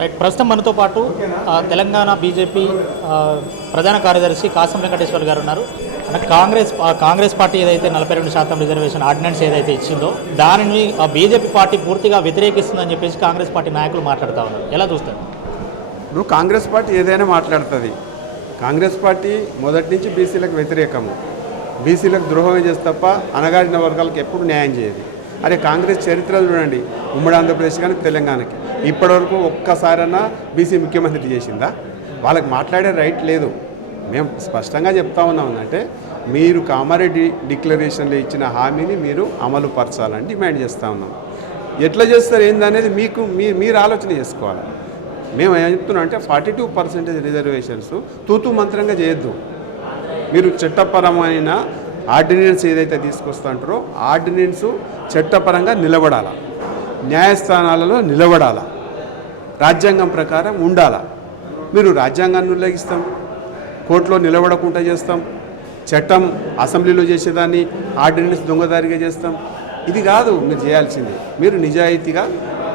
Right ప్రస్తుతం మనతో పాటు ఆ, తెలంగాణ బీజేపీ ప్రధాన కార్యదర్శి కాసం వెంకటేశ్వర్ గారు ఉన్నారు. అంటే కాంగ్రెస్ కాంగ్రెస్ పార్టీ ఏదైతే నలభై రెండు శాతం రిజర్వేషన్ ఆర్డినెన్స్ ఏదైతే ఇచ్చిందో దానిని ఆ బీజేపీ పార్టీ పూర్తిగా వ్యతిరేకిస్తుందని చెప్పేసి కాంగ్రెస్ పార్టీ నాయకులు మాట్లాడుతూ ఉన్నారు. ఎలా చూస్తారు? ఇప్పుడు కాంగ్రెస్ పార్టీ ఏదైనా మాట్లాడుతుంది. కాంగ్రెస్ పార్టీ మొదటి నుంచి బీసీలకు వ్యతిరేకము. బీసీలకు ద్రోహమే చేస్తే తప్ప అనగాడిన వర్గాలకు ఎప్పుడు న్యాయం చేయదు. అరే కాంగ్రెస్ చరిత్ర చూడండి. ఉమ్మడి ఆంధ్రప్రదేశ్ కానీ తెలంగాణకి. ఇప్పటివరకు ఒక్కసారైనా బీసీ ముఖ్యమంత్రి చేసిందా? వాళ్ళకి మాట్లాడే రైట్ లేదు. మేము స్పష్టంగా చెప్తా ఉన్నాం అంటే మీరు కామారెడ్డి డిక్లరేషన్లో ఇచ్చిన హామీని మీరు అమలు పరచాలని డిమాండ్ చేస్తూ ఉన్నాం. ఎట్లా చేస్తారు ఏందనేది మీకు మీ మీరు ఆలోచన చేసుకోవాలి. మేము ఏం చెప్తున్నాం అంటే ఫార్టీ టూ పర్సెంటేజ్ రిజర్వేషన్స్ తూతూ మంత్రంగా చేయొద్దు. మీరు చట్టపరమైన ఆర్డినెన్స్ ఏదైతే తీసుకొస్తా అంటారో ఆర్డినెన్స్ చట్టపరంగా నిలబడాలి? న్యాయస్థానాలలో నిలబడాల? రాజ్యాంగం ప్రకారం ఉండాలా? మీరు రాజ్యాంగాన్ని ఉల్లంఘిస్తాం కోర్టులో నిలబడకుండా చేస్తాం చట్టం అసెంబ్లీలో చేసేదాన్ని ఆర్డినెన్స్ దొంగదారిగా చేస్తాం. ఇది కాదు మీరు చేయాల్సింది. మీరు నిజాయితీగా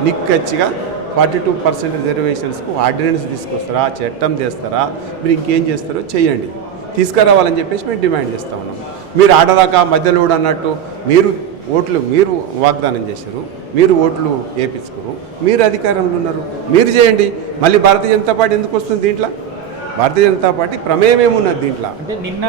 నిక్కచ్చిగా ఫార్టీ టూ పర్సెంట్ రిజర్వేషన్స్కు ఆర్డినెన్స్ తీసుకొస్తారా చట్టం చేస్తారా మీరు ఇంకేం చేస్తారో చేయండి. తీసుకురావాలని చెప్పేసి మేము డిమాండ్ చేస్తూ ఉన్నాం. మీరు ఆడదాకా మధ్యలో అన్నట్టు మీరు ఓట్లు మీరు వాగ్దానం చేశారు మీరు ఓట్లు వేయించుకోరు మీరు అధికారంలో ఉన్నారు మీరు చేయండి. మళ్ళీ భారతీయ జనతా పార్టీ ఎందుకు వస్తుంది దీంట్లో? భారతీయ జనతా పార్టీ ప్రమేయం ఏమున్నది దీంట్లో? అంటే నిన్న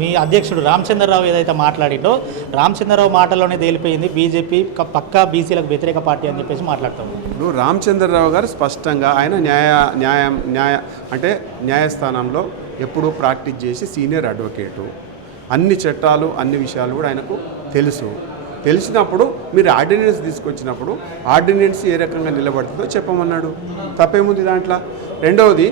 మీ అధ్యక్షుడు రామచంద్రరావు ఏదైతే మాట్లాడిండో రామచంద్రరావు మాటల్లోనే తేలిపోయింది. బీజేపీ పక్కా బీసీలకు వ్యతిరేక పార్టీ అని చెప్పేసి మాట్లాడుతాం. ఇప్పుడు రామచంద్రరావు గారు స్పష్టంగా ఆయన న్యాయ న్యాయం న్యాయ అంటే న్యాయస్థానంలో ఎప్పుడూ ప్రాక్టీస్ చేసి సీనియర్ అడ్వకేటు. అన్ని చట్టాలు అన్ని విషయాలు కూడా ఆయనకు తెలుసు. తెలిసినప్పుడు మీరు ఆర్డినెన్స్ తీసుకొచ్చినప్పుడు ఆర్డినెన్స్ ఏ రకంగా నిలబడుతుందో చెప్పమన్నాడు. తప్పేముంది దాంట్లో? రెండవది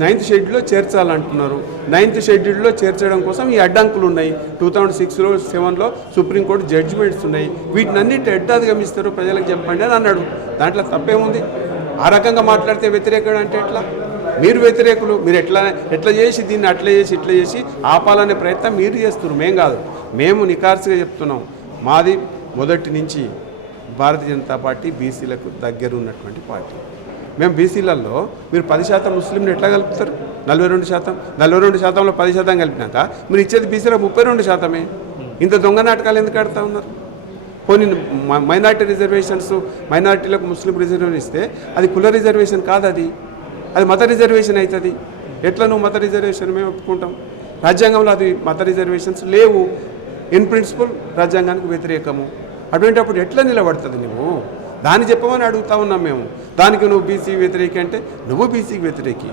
నైన్త్ షెడ్యూల్లో చేర్చాలంటున్నారు. నైన్త్ షెడ్యూల్లో చేర్చడం కోసం ఈ అడ్డంకులు ఉన్నాయి. టూ థౌజండ్ సిక్స్లో సెవెన్లో సుప్రీంకోర్టు జడ్జిమెంట్స్ ఉన్నాయి. వీటిని అన్నింటి ఎట్లా అధిగమిస్తారు ప్రజలకు చెప్పండి అని అన్నాడు. దాంట్లో తప్పేముంది? ఆ రకంగా మాట్లాడితే వ్యతిరేకడు అంటే ఎట్లా? మీరు వ్యతిరేకులు. మీరు ఎట్లా ఎట్లా చేసి దీన్ని అట్లా చేసి ఇట్లా చేసి ఆపాలనే ప్రయత్నం మీరు చేస్తున్నారు. మేం కాదు. మేము నికార్సుగా చెప్తున్నాం. మాది మొదటి నుంచి భారతీయ జనతా పార్టీ బీసీలకు దగ్గర ఉన్నటువంటి పార్టీ. మేము బీసీలలో మీరు పది శాతం ముస్లింలు ఎట్లా కలుపుతారు? నలభై రెండు శాతం? నలభై రెండు శాతంలో పది శాతం కలిపినాక మీరు ఇచ్చేది బీసీలకు ముప్పై రెండు శాతమే. ఇంత దొంగ నాటకాలు ఎందుకు ఆడుతూ ఉన్నారు? పోనీ మ- మైనార్టీ రిజర్వేషన్స్ మైనార్టీలకు ముస్లిం రిజర్వేషన్ ఇస్తే అది కుల రిజర్వేషన్ కాదు అది. అది మత రిజర్వేషన్ అవుతుంది ఎట్లా నువ్వు మత రిజర్వేషన్? మేము ఒప్పుకుంటాం. రాజ్యాంగంలో అది మత రిజర్వేషన్స్ లేవు. ఇన్ ప్రిన్సిపల్ రాజ్యాంగానికి వ్యతిరేకము. అటువంటిప్పుడు ఎట్లా నిలబడుతుంది నువ్వు దాన్ని చెప్పమని అడుగుతా ఉన్నాం మేము. దానికి నువ్వు బీసీ వ్యతిరేకి అంటే నువ్వు బీసీకి వ్యతిరేకి.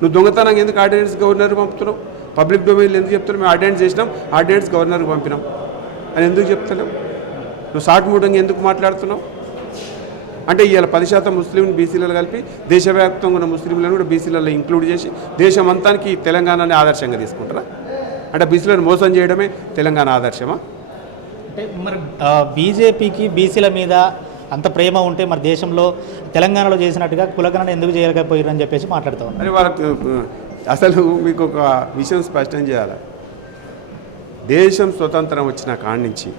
నువ్వు దొంగతనంగా ఎందుకు ఆర్డినెన్స్ గవర్నర్ పంపుతున్నావు? పబ్లిక్ డొమైన్లు ఎందుకు చెప్తున్నావు? మేము ఆర్డినెన్స్ చేసినాం ఆర్డినెన్స్ గవర్నర్కి పంపినాం. అని ఎందుకు చెప్తున్నావు నువ్వు సాట్ మూడంగా ఎందుకు మాట్లాడుతున్నావు? అంటే ఇవాళ పది శాతం ముస్లింలు బీసీలలో కలిపి దేశవ్యాప్తంగా ఉన్న ముస్లింలను కూడా బీసీలలో ఇంక్లూడ్ చేసి దేశం అంతానికి తెలంగాణని ఆదర్శంగా తీసుకుంటారా? అంటే బీసీలను మోసం చేయడమే తెలంగాణ ఆదర్శమా? అంటే మరి బీజేపీకి బీసీల మీద అంత ప్రేమ ఉంటే మరి దేశంలో తెలంగాణలో చేసినట్టుగా కులగణన ఎందుకు చేయలేకపోయారు అని చెప్పేసి మాట్లాడుతూ ఉన్నారు. మరి వాళ్ళకు అసలు మీకు ఒక విషయం స్పష్టం చేయాలి? దేశం స్వతంత్రం వచ్చిన కాడి నుంచి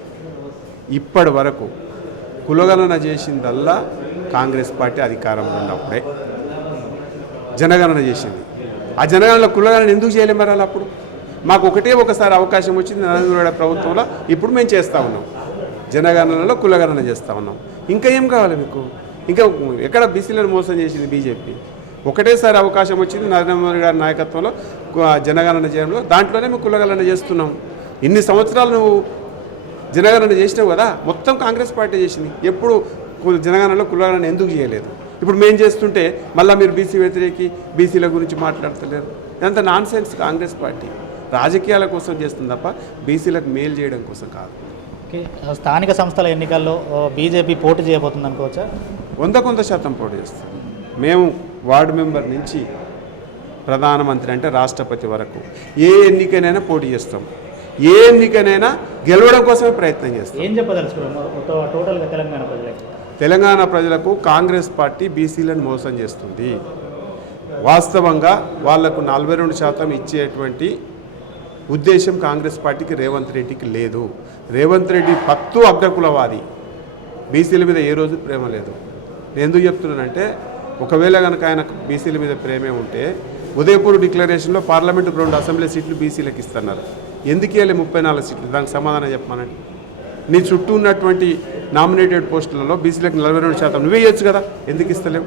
ఇప్పటి వరకు కులగణన చేసిందల్లా కాంగ్రెస్ పార్టీ అధికారంలో ఉన్నప్పుడే జనగణన చేసింది. ఆ జనగణన కులగణన ఎందుకు చేయలేం మరి అలా అప్పుడు? మాకు ఒకటే ఒకసారి అవకాశం వచ్చింది నరేంద్ర ప్రభుత్వంలో. ఇప్పుడు మేము చేస్తూ ఉన్నాం. జనగణనలో కులగణన చేస్తూ ఉన్నాం. ఇంకా ఏం కావాలి మీకు? ఇంకా ఎక్కడ బీసీలను మోసం చేసింది బీజేపీ? ఒకటేసారి అవకాశం వచ్చింది నరేంద్ర గారి నాయకత్వంలో జనగణన చేయడంలో. దాంట్లోనే మేము కులగణన చేస్తున్నాం. ఇన్ని సంవత్సరాలు నువ్వు జనగణన చేసినావు కదా? మొత్తం కాంగ్రెస్ పార్టీ చేసింది. ఎప్పుడు జనగణనలో కులగణన ఎందుకు చేయలేదు? ఇప్పుడు మేము చేస్తుంటే మళ్ళీ మీరు బీసీ వ్యతిరేకి బీసీల గురించి మాట్లాడతలేరు. ఇదంతా నాన్ సెన్స్ కాంగ్రెస్ పార్టీ. రాజకీయాల కోసం చేస్తుంది తప్ప బీసీలకు మేలు చేయడం కోసం కాదు. స్థానిక సంస్థల ఎన్నికల్లో బీజేపీ పోటీ చేయబోతుంది అనుకోవచ్చా? వంద కొంత శాతం పోటీ చేస్తాం మేము వార్డు మెంబర్ నుంచి ప్రధానమంత్రి అంటే రాష్ట్రపతి వరకు ఏ ఎన్నికనైనా పోటీ చేస్తాం. ఏ ఎన్నికనైనా గెలవడం కోసమే ప్రయత్నం చేస్తాం. ఏం టోటల్గా తెలంగాణ ప్రజలకి. తెలంగాణ ప్రజలకు కాంగ్రెస్ పార్టీ బీసీలను మోసం చేస్తుంది. వాస్తవంగా వాళ్ళకు నలభై రెండు శాతం ఇచ్చేటువంటి ఉద్దేశం కాంగ్రెస్ పార్టీకి రేవంత్ రెడ్డికి లేదు. రేవంత్ రెడ్డి పత్తు అగ్రకులవాది. బీసీల మీద ఏ రోజు ప్రేమ లేదు. నేను ఎందుకు చెప్తున్నానంటే ఒకవేళ కనుక ఆయన బీసీల మీద ప్రేమే ఉంటే ఉదయపూర్ డిక్లరేషన్లో పార్లమెంటు రెండు అసెంబ్లీ సీట్లు బీసీలకు ఇస్తున్నారు. ఎందుకు ఇవ్వాలి ముప్పై నాలుగు సీట్లు? దానికి సమాధానం చెప్పమనండి. నీ చుట్టూ ఉన్నటువంటి నామినేటెడ్ పోస్టులలో బీసీలకు నలభై రెండు శాతం నువ్వే ఇవ్వచ్చు కదా? ఎందుకు ఇస్తలేవు?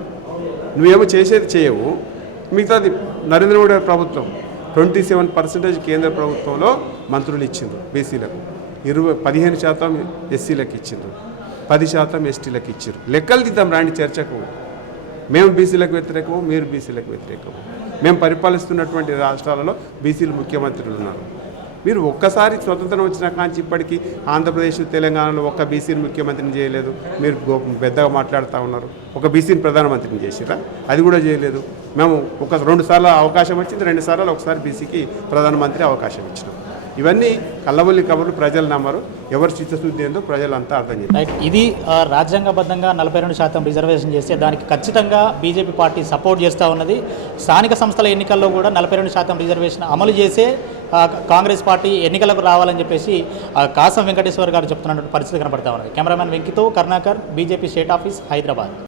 నువ్వేమో చేసేది చేయవు. మిగతాది నరేంద్ర మోడీ ప్రభుత్వం. ట్వంటీ సెవెన్ పర్సెంటేజ్ కేంద్ర ప్రభుత్వంలో మంత్రులు ఇచ్చిండ్రు బీసీలకు. ఇరవై పదిహేను శాతం ఎస్సీలకు ఇచ్చిండ్రు. పది శాతం ఎస్టీలకు ఇచ్చారు లెక్కలు దిద్దాం రాండి చర్చకు. మేము బీసీలకు వ్యతిరేకము మీరు బీసీలకు వ్యతిరేకము. మేము పరిపాలిస్తున్నటువంటి రాష్ట్రాలలో బీసీలు ముఖ్యమంత్రులు ఉన్నారు. మీరు ఒక్కసారి స్వతంత్రం వచ్చిన కాంచి ఇప్పటికీ ఆంధ్రప్రదేశ్ తెలంగాణలో ఒక్క బీసీని ముఖ్యమంత్రిని చేయలేదు. మీరు పెద్దగా మాట్లాడుతూ ఉన్నారు. ఒక బీసీని ప్రధానమంత్రిని చేసిరా అది కూడా చేయలేదు. మేము ఒక రెండు సార్లు అవకాశం వచ్చింది రెండు సార్లు ఒకసారి బీసీకి ప్రధానమంత్రి అవకాశం ఇచ్చినాం. ఇవన్నీ కళ్ళబొల్లి కబుర్లు ప్రజలు నమ్మరు. ఎవరు చిత్తశుద్ధి ఏందో ప్రజలంతా అర్థం చేస్తారు ఇది ఆ, రాజ్యాంగబద్ధంగా నలభై రెండు శాతం రిజర్వేషన్ చేస్తే దానికి ఖచ్చితంగా బీజేపీ పార్టీ సపోర్ట్ చేస్తూ ఉన్నది. స్థానిక సంస్థల ఎన్నికల్లో కూడా నలభై రెండు శాతం రిజర్వేషన్ అమలు చేసే కాంగ్రెస్ పార్టీ ఎన్నికలకు రావాలని చెప్పేసి కాసం వెంకటేశ్వర్ గారు చెప్తున్నటువంటి పరిస్థితి కనబడతా ఉన్నది. Cameraman వెంకితో Karunakar BJP state office Hyderabad.